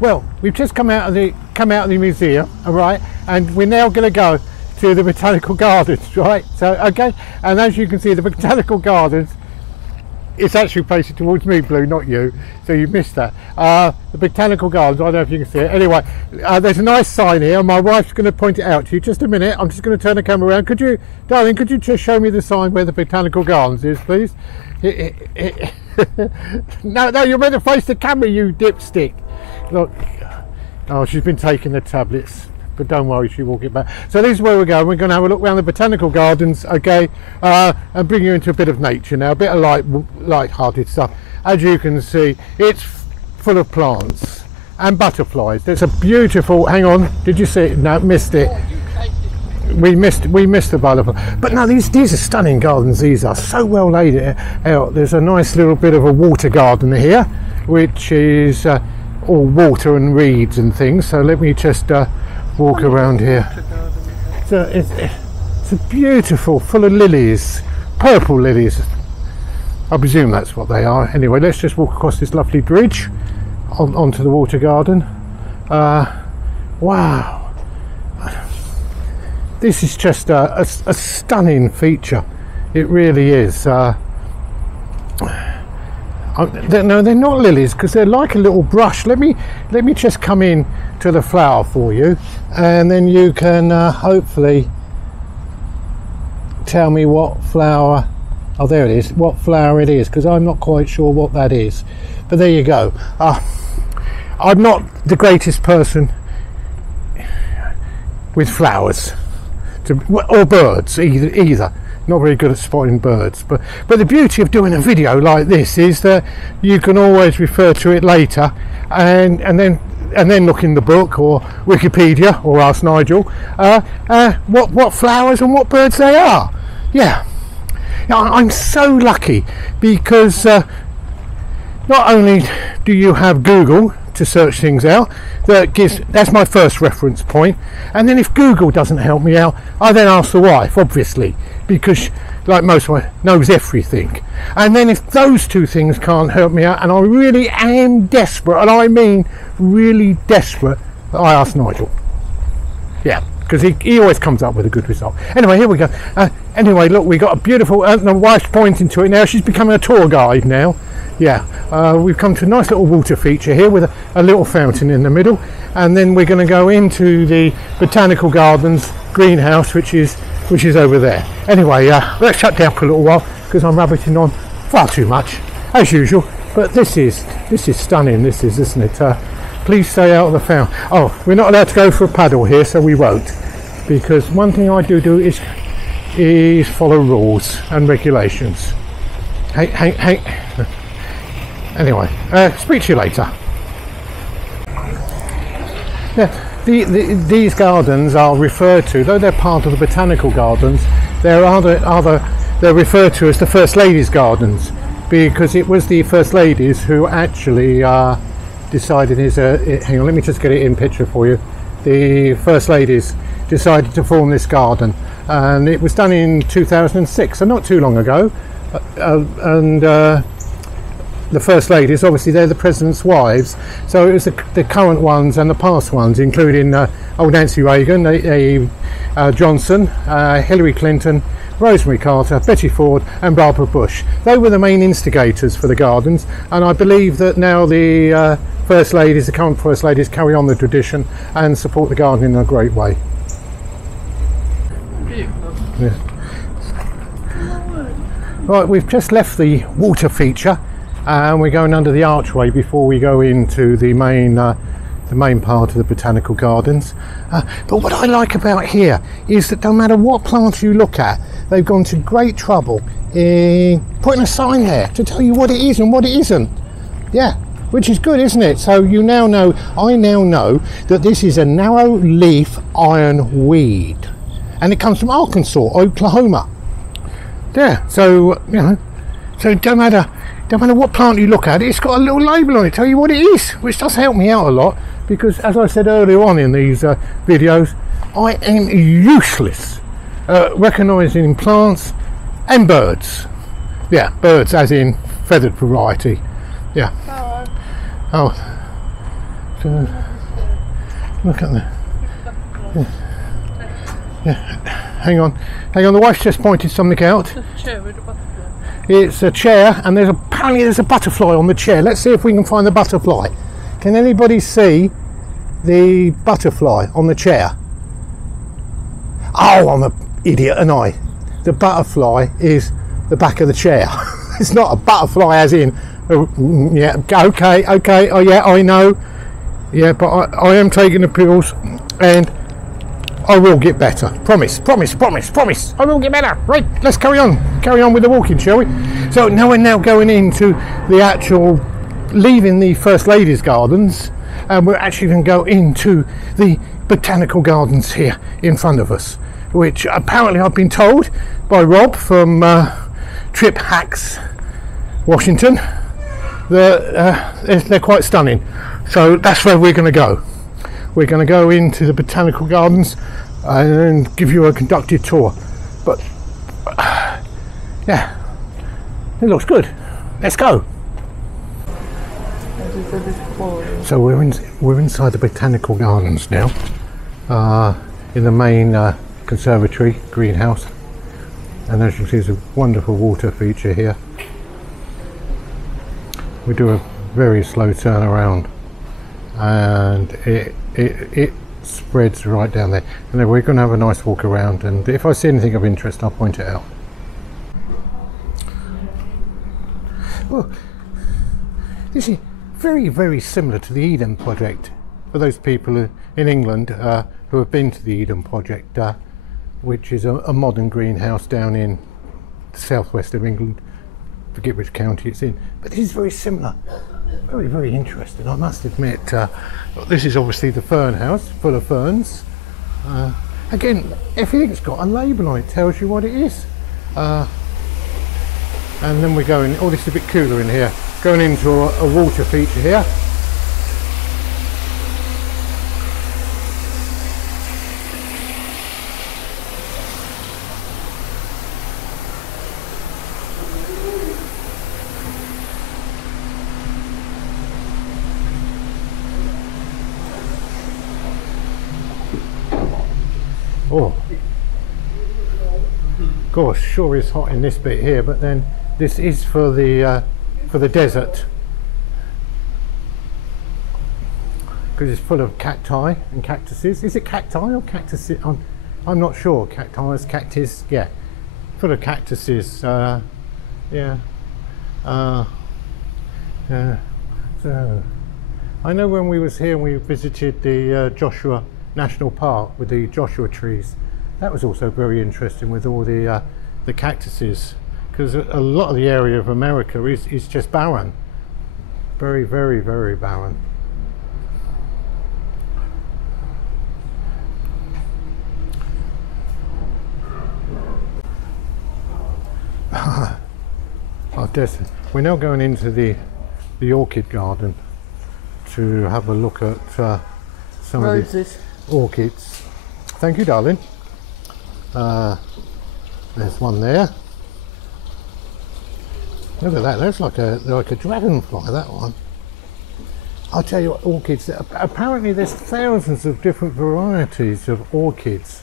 Well, we've just come out of the museum, all right, and we're now going to go to the Botanical Gardens, right? So, okay, and as you can see, the Botanical Gardens, it's actually facing towards me, Blue, not you, so you missed that. The Botanical Gardens, I don't know if you can see it. Anyway, there's a nice sign here. My wife's going to point it out to you. Just a minute, I'm just going to turn the camera around. Could you, darling, could you just show me the sign where the Botanical Gardens is, please? No, you're meant to face the camera, you dipstick. Look, oh, she's been taking the tablets, but don't worry, she will get back. So this is where we're going. We're going to have a look around the Botanical Gardens, okay, and bring you into a bit of nature now, a bit of light-hearted stuff. As you can see, it's full of plants and butterflies. There's a beautiful, hang on, did you see it? No, missed it. We missed the butterfly. But no, these are stunning gardens. These are so well laid out. There's a nice little bit of a water garden here, which is all water and reeds and things. So let me just walk around here. So it's a beautiful, full of lilies, purple lilies. I presume that's what they are. Anyway, let's just walk across this lovely bridge onto the water garden. Wow. This is just a stunning feature. It really is. No, they're not lilies because they're like a little brush. Let me just come in to the flower for you, and then you can hopefully tell me what flower. Oh, there it is. What flower it is, because I'm not quite sure what that is. But there you go. I'm not the greatest person with flowers. Or birds, either. Not very good at spotting birds, but the beauty of doing a video like this is that you can always refer to it later and then look in the book or Wikipedia or ask Nigel what flowers and what birds they are. Yeah, I'm so lucky because not only do you have Google to search things out, that's my first reference point, and then if Google doesn't help me out, I then ask the wife, obviously, because like most of us knows everything. And then if those two things can't help me out and I really am desperate, and I mean really desperate, I ask Nigel. Yeah, because he always comes up with a good result. Anyway, here we go. Anyway, look, we got a beautiful, the wife's pointing to it now, she's becoming a tour guide now. Yeah, we've come to a nice little water feature here with a little fountain in the middle, and then we're going to go into the Botanical Gardens greenhouse, which is over there. Anyway, let's shut down for a little while because I'm rabbiting on far too much as usual. But this is stunning. This is, isn't it? Please stay out of the fountain. Oh, we're not allowed to go for a paddle here, so we won't, because one thing I do is follow rules and regulations. Hey. Anyway, speak to you later. Yeah, these gardens are referred to, though they're part of the Botanical Gardens, they're referred to as the First Ladies' Gardens, because it was the First Ladies who actually decided hang on, let me just get it in picture for you. The First Ladies decided to form this garden, and it was done in 2006, so not too long ago, the First Ladies, obviously they're the President's wives, so it was the current ones and the past ones, including old Nancy Reagan, Johnson, Hillary Clinton, Rosemary Carter, Betty Ford and Barbara Bush. They were the main instigators for the gardens, and I believe that now the First Ladies, the current First Ladies, carry on the tradition and support the garden in a great way. Yeah. Right, we've just left the water feature and we're going under the archway before we go into the main part of the Botanical Gardens. But what I like about here is that no matter what plant you look at, they've gone to great trouble in putting a sign there to tell you what it is and what it isn't. Yeah, which is good, isn't it? So you now know, I now know that this is a narrow leaf iron weed, and it comes from Arkansas, Oklahoma. Yeah, so you know, so don't matter what plant you look at, it's got a little label on it, tell you what it is, which does help me out a lot, because as I said earlier on in these videos, I am useless recognising plants and birds. Yeah, birds as in feathered variety. Yeah. Oh, so look at that. Yeah. Hang on, the wife's just pointed something out. It's a chair, and apparently there's a butterfly on the chair. Let's see if we can find the butterfly. Can anybody see the butterfly on the chair? Oh, I'm an idiot, and the butterfly is the back of the chair. It's not a butterfly as in, yeah, okay, oh yeah, I know, yeah, but I am taking the pills, and I will get better. Promise. I will get better. Right, let's carry on with the walking, shall we? So now we're going into the actual, leaving the First Lady's Gardens, and we're actually going to go into the Botanical Gardens here in front of us, which apparently I've been told by Rob from Trip Hacks Washington that they're quite stunning. So that's where we're going to go. We're going to go into the Botanical Gardens and give you a conducted tour. But yeah, it looks good. Let's go. So we're inside the Botanical Gardens now, in the main conservatory greenhouse, and as you can see, there's a wonderful water feature here. We do a very slow turnaround, and it spreads right down there, and then we're going to have a nice walk around, and if I see anything of interest I'll point it out. Well, this is very similar to the Eden project, for those people in England who have been to the Eden project, which is a modern greenhouse down in the southwest of England. Forget which county it's in, but this is very similar. Very interesting, I must admit. This is obviously the fern house, full of ferns. Again, everything's got a label on it, tells you what it is. And then we're going, oh, this is a bit cooler in here, going into a water feature here. Oh, gosh, sure is hot in this bit here, but then this is for the desert, because it's full of cacti and cactuses. Is it cacti or cactuses? I'm not sure. Cacti, cactus, yeah, full of cactuses. Yeah. So I know when we was here and we visited the Joshua National Park with the Joshua trees, that was also very interesting with all the cactuses, because a lot of the area of America is just barren, very barren. We're now going into the orchid garden to have a look at some of the orchids. Thank you, darling. There's one there. Look at that, that's like a dragonfly, that one. I'll tell you what, orchids, apparently there's thousands of different varieties of orchids.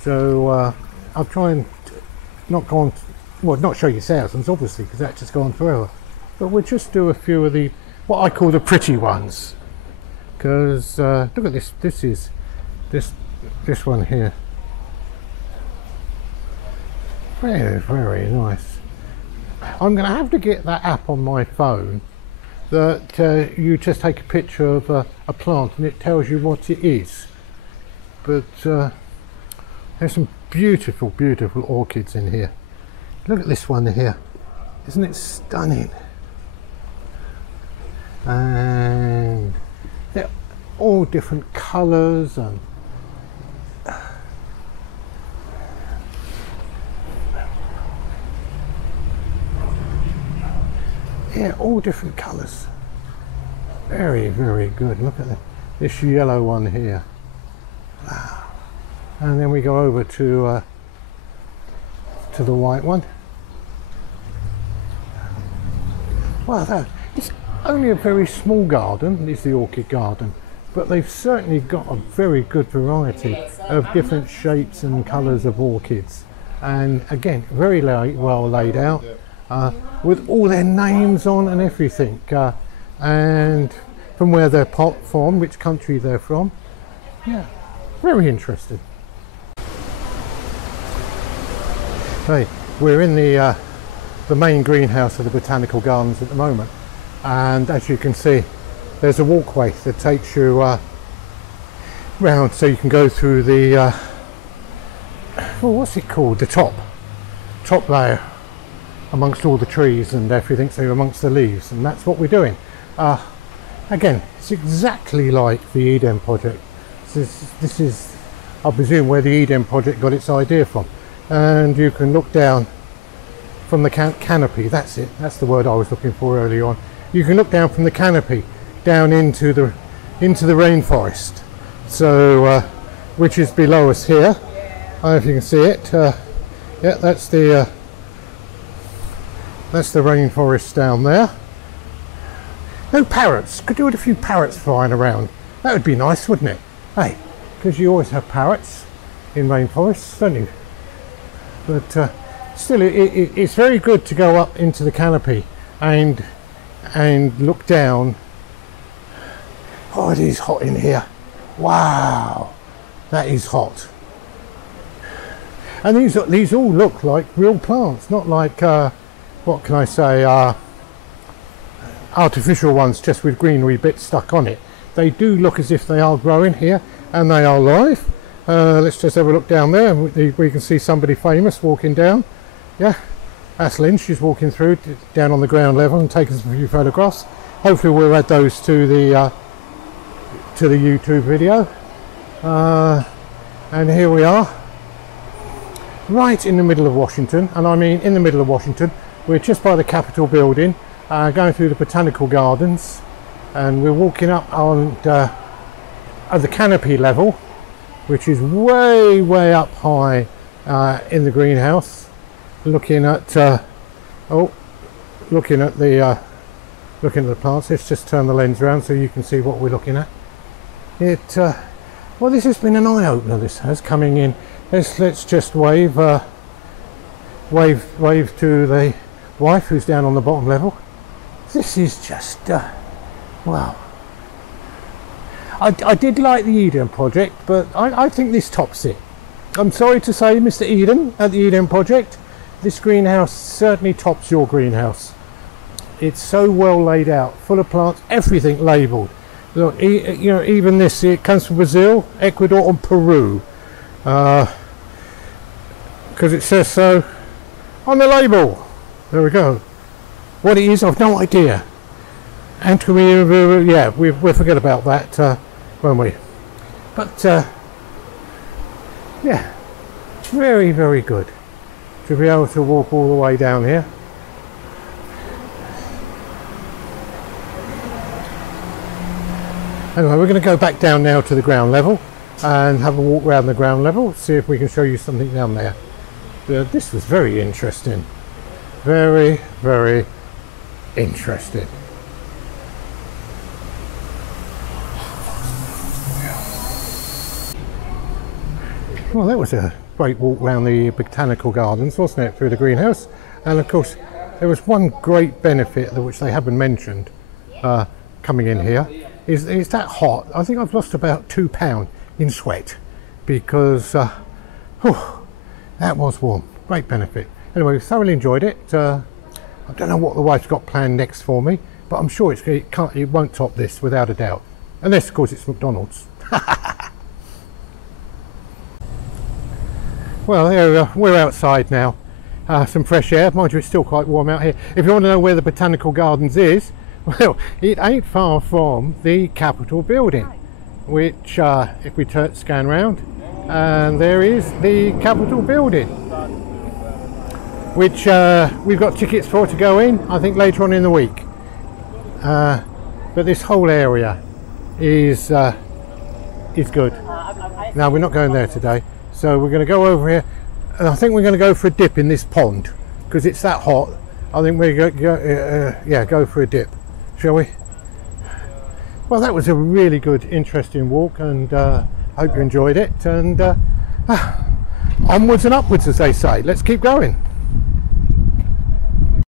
So I'll try and not show you thousands, obviously, because that's just gone forever. But we'll just do a few of the, what I call the pretty ones. Because look at this, this one here. Very nice. I'm going to have to get that app on my phone that you just take a picture of a plant and it tells you what it is. But there's some beautiful orchids in here. Look at this one here. Isn't it stunning? And they're all different colours and yeah, all different colours. Very good. Look at this yellow one here. Wow. And then we go over to the white one. Wow, only a very small garden, is the orchid garden, but they've certainly got a very good variety of different shapes and colours of orchids, and again very well laid out, with all their names on and everything, and from where they're from, which country they're from. Yeah, very interesting. Hey, we're in the main greenhouse of the Botanical Gardens at the moment, and as you can see, there's a walkway that takes you round, so you can go through the what's it called, the top layer amongst all the trees and everything, so amongst the leaves, and that's what we're doing. Again, it's exactly like the Eden project. This is, I presume, where the Eden project got its idea from, and you can look down from the canopy. That's it, that's the word I was looking for early on. You can look down from the canopy down into the rainforest, so which is below us here. I don't know if you can see it. Yeah, that's the rainforest down there. No parrots. Could do with a few parrots flying around. That would be nice, wouldn't it? Hey, because you always have parrots in rainforests, don't you? But still, it's very good to go up into the canopy and look down. Oh, it is hot in here. Wow, that is hot. And these all look like real plants, not like what can I say, artificial ones just with greenery bits stuck on it. They do look as if they are growing here, and they are live. Let's just have a look down there. We can see somebody famous walking down. Yeah, that's Lynn. She's walking through down on the ground level and taking some few photographs. Hopefully we'll add those to the YouTube video. And here we are, right in the middle of Washington, and I mean in the middle of Washington. We're just by the Capitol building, going through the Botanical Gardens, and we're walking up on at the canopy level, which is way up high in the greenhouse, looking at the plants. Let's just turn the lens around so you can see what we're looking at. Well, this has been an eye-opener, this has, coming in. Let's just wave to the wife who's down on the bottom level. This is just wow. I did like the Eden project, but I think this tops it. I'm sorry to say, Mr. Eden at the Eden project, this greenhouse certainly tops your greenhouse. It's so well laid out, full of plants, everything labelled. Look, you know, even this, it comes from Brazil, Ecuador and Peru, because it says so on the label. There we go. What it is, I've no idea. And yeah, we'll forget about that, won't we? But yeah, very good to be able to walk all the way down here. Anyway, we're going to go back down now to the ground level and have a walk around the ground level, see if we can show you something down there. This was very interesting. Very interesting. Well, that was a great walk around the Botanical Gardens, wasn't it, through the greenhouse? And of course, there was one great benefit which they haven't mentioned coming in here. Is that hot? I think I've lost about £2 in sweat because that was warm. Great benefit. Anyway, thoroughly enjoyed it. I don't know what the wife's got planned next for me, but I'm sure it won't top this without a doubt. Unless, of course, it's McDonald's. Well, here we are. We're outside now. Some fresh air. Mind you, it's still quite warm out here. If you want to know where the Botanical Gardens is, well, it ain't far from the Capitol building, which if we scan round, and there is the Capitol building, which we've got tickets for to go in, I think later on in the week. But this whole area is good. Now, we're not going there today, so we're going to go over here, and I think we're going to go for a dip in this pond because it's that hot. I think we're going to go for a dip. shall we? Well, that was a really good, interesting walk, and hope you enjoyed it. And onwards and upwards, as they say. Let's keep going.